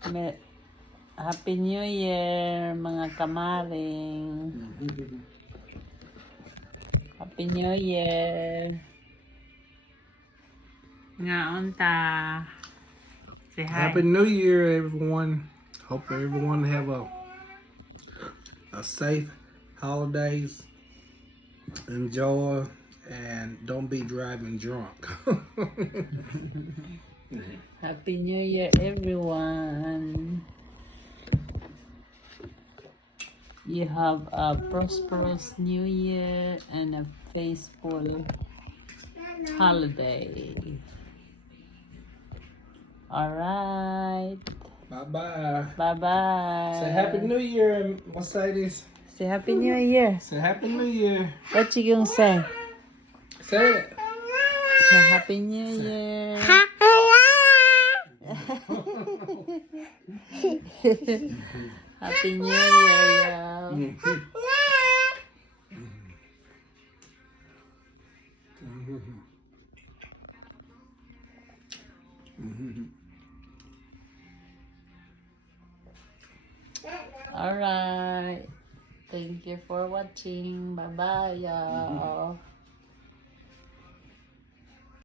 Happy New Year, mga kamaring. Happy New Year. Nga unta. Say hi. Happy New Year, everyone. Hope everyone have a safe holidays. Enjoy and don't be driving drunk. Happy New Year, everyone. You have a prosperous New Year and a faithful holiday. All right. Bye-bye. Bye-bye. Say Happy New Year, Mercedes. Say Happy New Year. Say Happy New Year. What you gonna say? Say it. Say Happy New Year. Happy New Year, y'all. All right. Thank you for watching. Bye-bye, y'all.